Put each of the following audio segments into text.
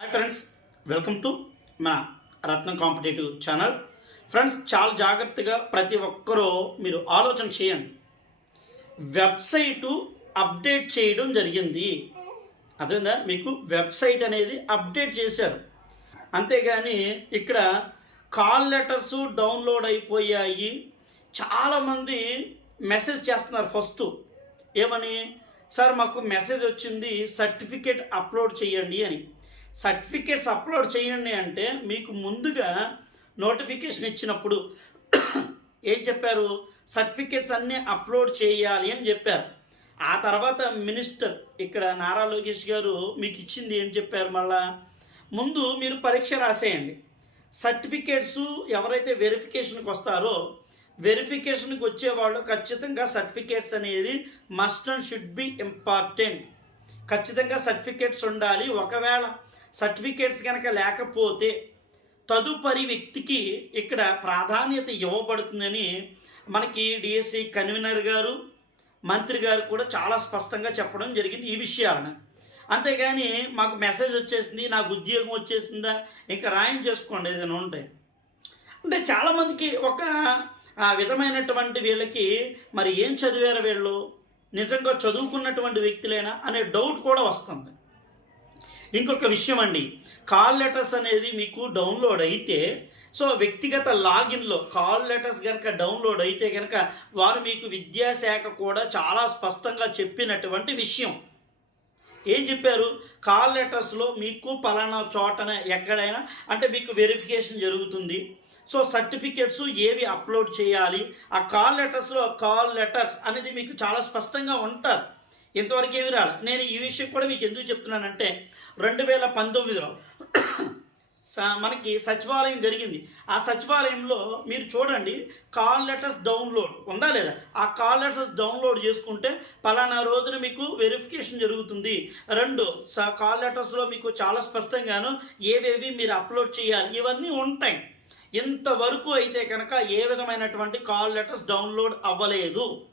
Hi friends welcome to మన రత్నం competitive channel friends చాలా జాగ్రత్తగా ప్రతి ఒక్కరూ మీరు ఆలోచన చేయండి. వెబ్సైటు అప్డేట్ చేయడం జరిగింది. అదేందా మీకు వెబ్సైట్ అనేది అప్డేట్ చేశారు. అంతేగాని ఇక్కడ కాల్ లెటర్స్ డౌన్లోడ్ అయిపోయాయి. చాలామంది మెసేజ్ చేస్తున్నారు ఫస్ట్ ఏమని? సార్ మాకు మెసేజ్ వచ్చింది సర్టిఫికేట్ అప్లోడ్ చేయండి అని. సర్టిఫికేట్స్ అప్లోడ్ చేయండి అంటే మీకు ముందుగా నోటిఫికేషన్ ఇచ్చినప్పుడు ఏం చెప్పారు? సర్టిఫికేట్స్ అన్నీ అప్లోడ్ చేయాలి అని చెప్పారు. ఆ తర్వాత మినిస్టర్ ఇక్కడ నారా లోకేష్ గారు మీకు ఇచ్చింది ఏం చెప్పారు మళ్ళా? ముందు మీరు పరీక్ష రాసేయండి. సర్టిఫికేట్స్ ఎవరైతే వెరిఫికేషన్కి వస్తారో వెరిఫికేషన్కి వచ్చేవాళ్ళు ఖచ్చితంగా సర్టిఫికేట్స్ అనేది must and should be important. ఖచ్చితంగా సర్టిఫికేట్స్ ఉండాలి. ఒకవేళ సర్టిఫికేట్స్ కనుక లేకపోతే తదుపరి వ్యక్తికి ఇక్కడ ప్రాధాన్యత ఇవ్వబడుతుందని మనకి డిఎస్సి కన్వీనర్ గారు మంత్రి గారు కూడా చాలా స్పష్టంగా చెప్పడం జరిగింది ఈ విషయాలను. అంతేగాని మాకు మెసేజ్ వచ్చేసింది నాకు ఉద్యోగం వచ్చేసిందా ఇంకా రాయం చేసుకోండి ఏదైనా ఉంటే. అంటే చాలామందికి ఒక విధమైనటువంటి వీళ్ళకి మరి ఏం చదివారు వీళ్ళు? నిజంగా చదువుకున్నటువంటి వ్యక్తులేనా అనే డౌట్ కూడా వస్తుంది. ఇంకొక విషయం అండి కాల్ లెటర్స్ అనేది మీకు డౌన్లోడ్ అయితే సో వ్యక్తిగత లాగిన్లో కాల్ లెటర్స్ కనుక డౌన్లోడ్ అయితే కనుక వారు మీకు విద్యాశాఖ కూడా చాలా స్పష్టంగా చెప్పినటువంటి విషయం. ఏం చెప్పారు? కాల్ లెటర్స్లో మీకు పలానా చోటన ఎక్కడైనా అంటే మీకు వెరిఫికేషన్ జరుగుతుంది. సో సర్టిఫికెట్స్ ఏవి అప్లోడ్ చేయాలి? ఆ కాల్ లెటర్స్లో కాల్ లెటర్స్ అనేది మీకు చాలా స్పష్టంగా ఉంటుంది ఇంతవరకు ఏమి రాలి? నేను ఈ విషయం కూడా మీకు ఎందుకు చెప్తున్నానంటే రెండు వేల పంతొమ్మిదిలో మనకి సచివాలయం జరిగింది. ఆ సచివాలయంలో మీరు చూడండి కాల్ లెటర్స్ డౌన్లోడ్ ఉందా లేదా? ఆ కాల్ లెటర్స్ డౌన్లోడ్ చేసుకుంటే పలానా రోజున మీకు వెరిఫికేషన్ జరుగుతుంది. రెండు స కాల్ లెటర్స్లో మీకు చాలా స్పష్టంగాను ఏవేవి మీరు అప్లోడ్ చేయాలి ఇవన్నీ ఉంటాయి. ఇంతవరకు అయితే కనుక ఏ విధమైనటువంటి కాల్ లెటర్స్ డౌన్లోడ్ అవ్వలేదు.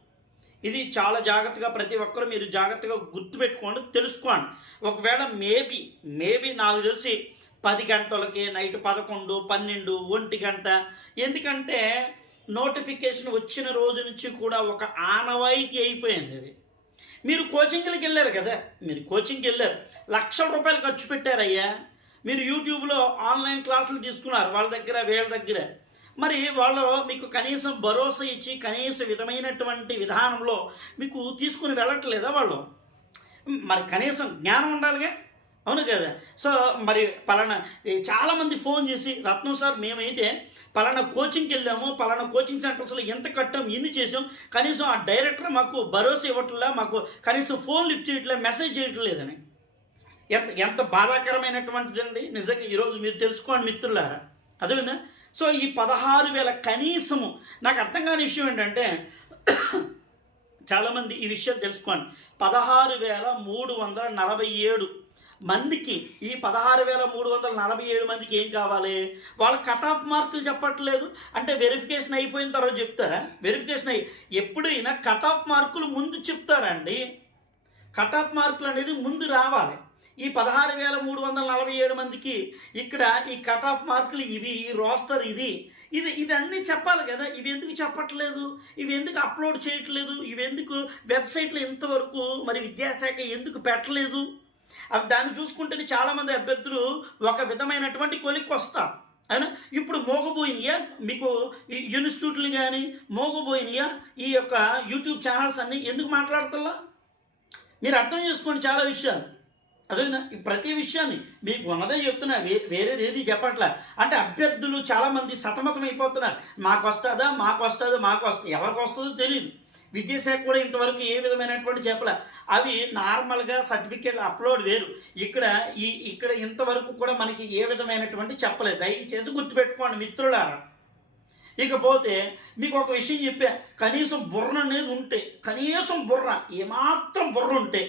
ఇది చాలా జాగ్రత్తగా ప్రతి ఒక్కరు మీరు జాగ్రత్తగా గుర్తుపెట్టుకోండి తెలుసుకోండి. ఒకవేళ మేబీ మేబీ నాకు తెలిసి పది గంటలకి నైట్ పదకొండు పన్నెండు ఒంటి గంట. ఎందుకంటే నోటిఫికేషన్ వచ్చిన రోజు నుంచి కూడా ఒక ఆనవాయితీ అయిపోయింది అది మీరు కోచింగ్కి వెళ్ళారు కదా? మీరు కోచింగ్కి వెళ్ళారు. లక్షల రూపాయలు ఖర్చు పెట్టారయ్యా. మీరు యూట్యూబ్లో ఆన్లైన్ క్లాసులు తీసుకున్నారు వాళ్ళ దగ్గర వీళ్ళ దగ్గర. మరి వాళ్ళు మీకు కనీసం భరోసా ఇచ్చి కనీస విధమైనటువంటి విధానంలో మీకు తీసుకుని వెళ్ళట్లేదా వాళ్ళు? మరి కనీసం జ్ఞానం ఉండాలిగా? అవును కదా? సో మరి పలానా ఈ చాలామంది ఫోన్ చేసి రత్నం సార్ మేమైతే పలానా కోచింగ్కి వెళ్ళాము పలానా కోచింగ్ సెంటర్స్లో ఎంత కట్టాం ఎన్ని చేసాం కనీసం ఆ డైరెక్టర్ మాకు భరోసా ఇవ్వట్లే మాకు కనీసం ఫోన్ లిఫ్ట్ చేయట్లే మెసేజ్ చేయట్లేదని ఎంత ఎంత బాధాకరమైనటువంటిదండి నిజంగా ఈరోజు మీరు తెలుసుకోండి మిత్రులారా. అదేవిధంగా సో ఈ పదహారు వేల కనీసము నాకు అర్థం కాని విషయం ఏంటంటే చాలామంది ఈ విషయం తెలుసుకోండి. పదహారు వేల మూడు వందల నలభై ఏడు మందికి ఈ పదహారు వేల మూడు వందల నలభై ఏడు మందికి ఏం కావాలి? వాళ్ళ కట్ ఆఫ్ మార్కులు చెప్పట్లేదు. అంటే వెరిఫికేషన్ అయిపోయిన తర్వాత చెప్తారా? వెరిఫికేషన్ అయ్యి ఎప్పుడైనా కట్ ఆఫ్ మార్కులు ముందు చెప్తారండి. కట్ ఆఫ్ మార్కులు అనేది ముందు రావాలి. ఈ పదహారు వేల మూడు వందల నలభై ఏడు మందికి ఇక్కడ ఈ కట్ ఆఫ్ మార్కులు ఇవి ఈ రోస్టర్ ఇది. ఇది ఇది చెప్పాలి కదా. ఇవి ఎందుకు చెప్పట్లేదు? ఇవి ఎందుకు అప్లోడ్ చేయట్లేదు? ఇవి ఎందుకు వెబ్సైట్లో ఇంతవరకు మరి విద్యాశాఖ ఎందుకు పెట్టలేదు? దాన్ని చూసుకుంటే చాలామంది అభ్యర్థులు ఒక విధమైనటువంటి కొలిక్కి వస్తారు. అయినా ఇప్పుడు మోగబోయినయా? మీకు ఈ ఇన్స్టిట్యూట్లు కానీ మోగబోయినయా? ఈ యొక్క యూట్యూబ్ ఛానల్స్ అన్నీ ఎందుకు మాట్లాడతల్లా? మీరు అర్థం చేసుకోండి చాలా విషయాలు. అదే ప్రతి విషయాన్ని మీకు ఉన్నదే చెప్తున్నా వే వేరేది ఏది చెప్పట్లే. అంటే అభ్యర్థులు చాలామంది సతమతం అయిపోతున్నారు మాకు వస్తుందా? మాకు వస్తుందా? మాకు వస్తుంది ఎవరికి వస్తుందో తెలియదు విద్యాశాఖ కూడా ఇంతవరకు ఏ విధమైనటువంటి చేపల అవి నార్మల్గా సర్టిఫికేట్ అప్లోడ్ వేరు. ఇక్కడ ఈ ఇక్కడ ఇంతవరకు కూడా మనకి ఏ విధమైనటువంటి చెప్పలేదు దయచేసి గుర్తుపెట్టుకోండి మిత్రులారా. ఇకపోతే మీకు ఒక విషయం చెప్పా. కనీసం బుర్ర అనేది ఉంటే కనీసం బుర్ర ఏమాత్రం బుర్ర ఉంటే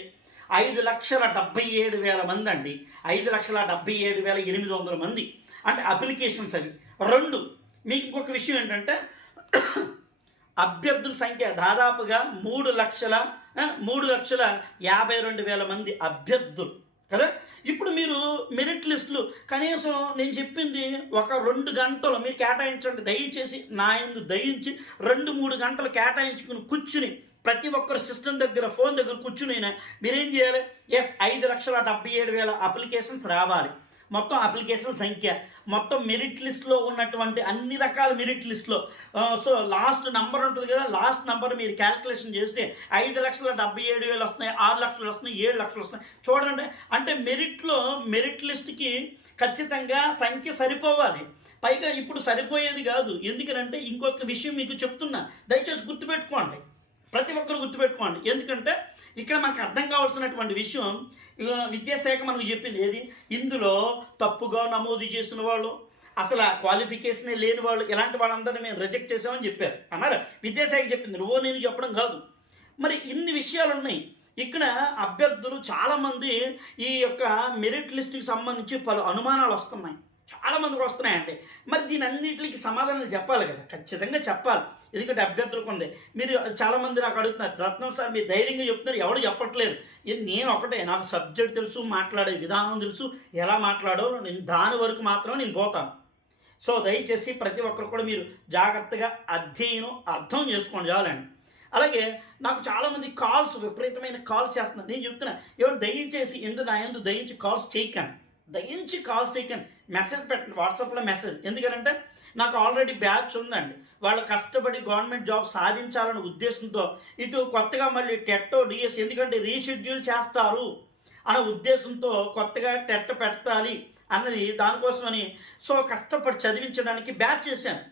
ఐదు లక్షల డెబ్బై ఏడు వేల మంది అండి. ఐదు లక్షల డెబ్బై ఏడు వేల ఎనిమిది వందల మంది. అంటే అప్లికేషన్స్ అవి. రెండు మీకు ఇంకొక విషయం ఏంటంటే అభ్యర్థుల సంఖ్య దాదాపుగా మూడు లక్షల మూడు లక్షల యాభై రెండు వేల మంది అభ్యర్థులు కదా? ఇప్పుడు మీరు మెరిట్ లిస్టులు కనీసం నేను చెప్పింది ఒక రెండు గంటలు మీరు కేటాయించండి దయచేసి నా ఎందు దయించి రెండు మూడు గంటలు కేటాయించుకుని కూర్చుని ప్రతి ఒక్కరు సిస్టమ్ దగ్గర ఫోన్ దగ్గర కూర్చుని మీరేం చేయాలి? ఎస్ ఐదు లక్షల డెబ్బై ఏడు వేల అప్లికేషన్స్ రావాలి. మొత్తం అప్లికేషన్ సంఖ్య మొత్తం మెరిట్ లిస్ట్లో ఉన్నటువంటి అన్ని రకాల మెరిట్ లిస్ట్లో సో లాస్ట్ నంబర్ ఉంటుంది కదా లాస్ట్ నంబర్ మీరు క్యాల్కులేషన్ చేస్తే ఐదు లక్షల డెబ్బై ఏడు వేలు వస్తున్నాయి ఆరు లక్షలు వస్తున్నాయి ఏడు లక్షలు వస్తున్నాయి. చూడండి అంటే మెరిట్లో మెరిట్ లిస్ట్కి ఖచ్చితంగా సంఖ్య సరిపోవాలి. పైగా ఇప్పుడు సరిపోయేది కాదు. ఎందుకంటే ఇంకొక విషయం మీకు చెప్తున్నా. దయచేసి గుర్తుపెట్టుకోండి. ప్రతి ఒక్కరు గుర్తుపెట్టుకోండి. ఎందుకంటే ఇక్కడ మనకు అర్థం కావాల్సినటువంటి విషయం విద్యాశాఖ మనకు చెప్పింది ఏది? ఇందులో తప్పుగా నమోదు చేసిన వాళ్ళు అసలు ఆ క్వాలిఫికేషనే లేని వాళ్ళు ఇలాంటి వాళ్ళందరినీ మేము రిజెక్ట్ చేసామని చెప్పారు. అన్నారు. విద్యాశాఖ చెప్పింది. నువ్వు నేను చెప్పడం కాదు. మరి ఇన్ని విషయాలు ఉన్నాయి. ఇక్కడ అభ్యర్థులు చాలామంది ఈ యొక్క మెరిట్ లిస్టుకి సంబంధించి పలు అనుమానాలు వస్తున్నాయి. చాలా మందికి వస్తున్నాయండి. మరి దీని అన్నింటికి సమాధానాలు చెప్పాలి కదా ఖచ్చితంగా చెప్పాలి. ఎందుకంటే అభ్యర్థులకు ఉంది. మీరు చాలామంది నాకు అడుగుతున్నారు రత్నం సార్ మీరు ధైర్యంగా చెప్తున్నారు ఎవడు చెప్పట్లేదు. నేను ఒకటే నాకు సబ్జెక్ట్ తెలుసు మాట్లాడే విధానం తెలుసు ఎలా మాట్లాడో నేను దాని వరకు మాత్రమే నేను పోతాను. సో దయచేసి ప్రతి ఒక్కరు కూడా మీరు జాగ్రత్తగా అధ్యయనం అర్థం చేసుకోండి చాలండి. అలాగే నాకు చాలామంది కాల్స్ విపరీతమైన కాల్స్ చేస్తున్నారు. నేను చెప్తున్నా ఎవరు దయచేసి ఎందు నా ఎందు దయించి కాల్స్ చేయకండి. దయించి కాల్ చేయకండి మెసేజ్ పెట్టండి వాట్సాప్లో మెసేజ్. ఎందుకంటే నాకు ఆల్రెడీ బ్యాచ్ ఉందండి. వాళ్ళు కష్టపడి గవర్నమెంట్ జాబ్ సాధించాలనే ఉద్దేశంతో ఇటు కొత్తగా మళ్ళీ టెట్టో డిఎస్ ఎందుకంటే రీషెడ్యూల్ చేస్తారు అనే ఉద్దేశంతో కొత్తగా టెట్ పెట్టాలి అన్నది దానికోసమని సో కష్టపడి చదివించడానికి బ్యాచ్ చేశాను.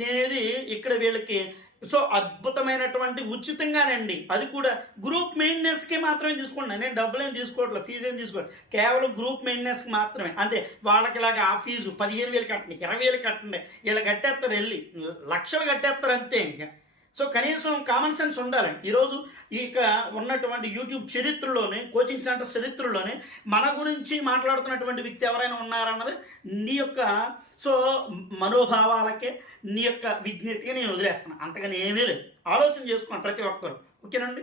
నేనేది ఇక్కడ వీళ్ళకి సో అద్భుతమైనటువంటి ఉచితంగానండి. అది కూడా గ్రూప్ మెయింటెనెన్స్కి మాత్రమే తీసుకోండి. నేను డబ్బులు ఏం తీసుకోవట్లేదు ఫీజు ఏం తీసుకోవట్లేదు. కేవలం గ్రూప్ మెయింటెనెన్స్కి మాత్రమే. అంతే వాళ్ళకి ఇలాగ ఆ ఫీజు పదిహేను వేలు కట్టండి ఇరవై వేలు కట్టండి ఇలా కట్టేస్తారు వెళ్ళి. లక్షలు కట్టేస్తారు అంతే ఇంకా. సో కనీసం కామన్ సెన్స్ ఉండాలి. ఈరోజు ఇక్కడ ఉన్నటువంటి యూట్యూబ్ చరిత్రలోనే కోచింగ్ సెంటర్ చరిత్రలోనే మన గురించి మాట్లాడుతున్నటువంటి వ్యక్తి ఎవరైనా ఉన్నారన్నది నీ యొక్క సో మనోభావాలకే నీ యొక్క విజ్ఞతకే నేను వదిలేస్తాను అంతగానే ఏమీ లేదు. ఆలోచన చేసుకోండి ప్రతి ఒక్కరు. ఓకేనండి?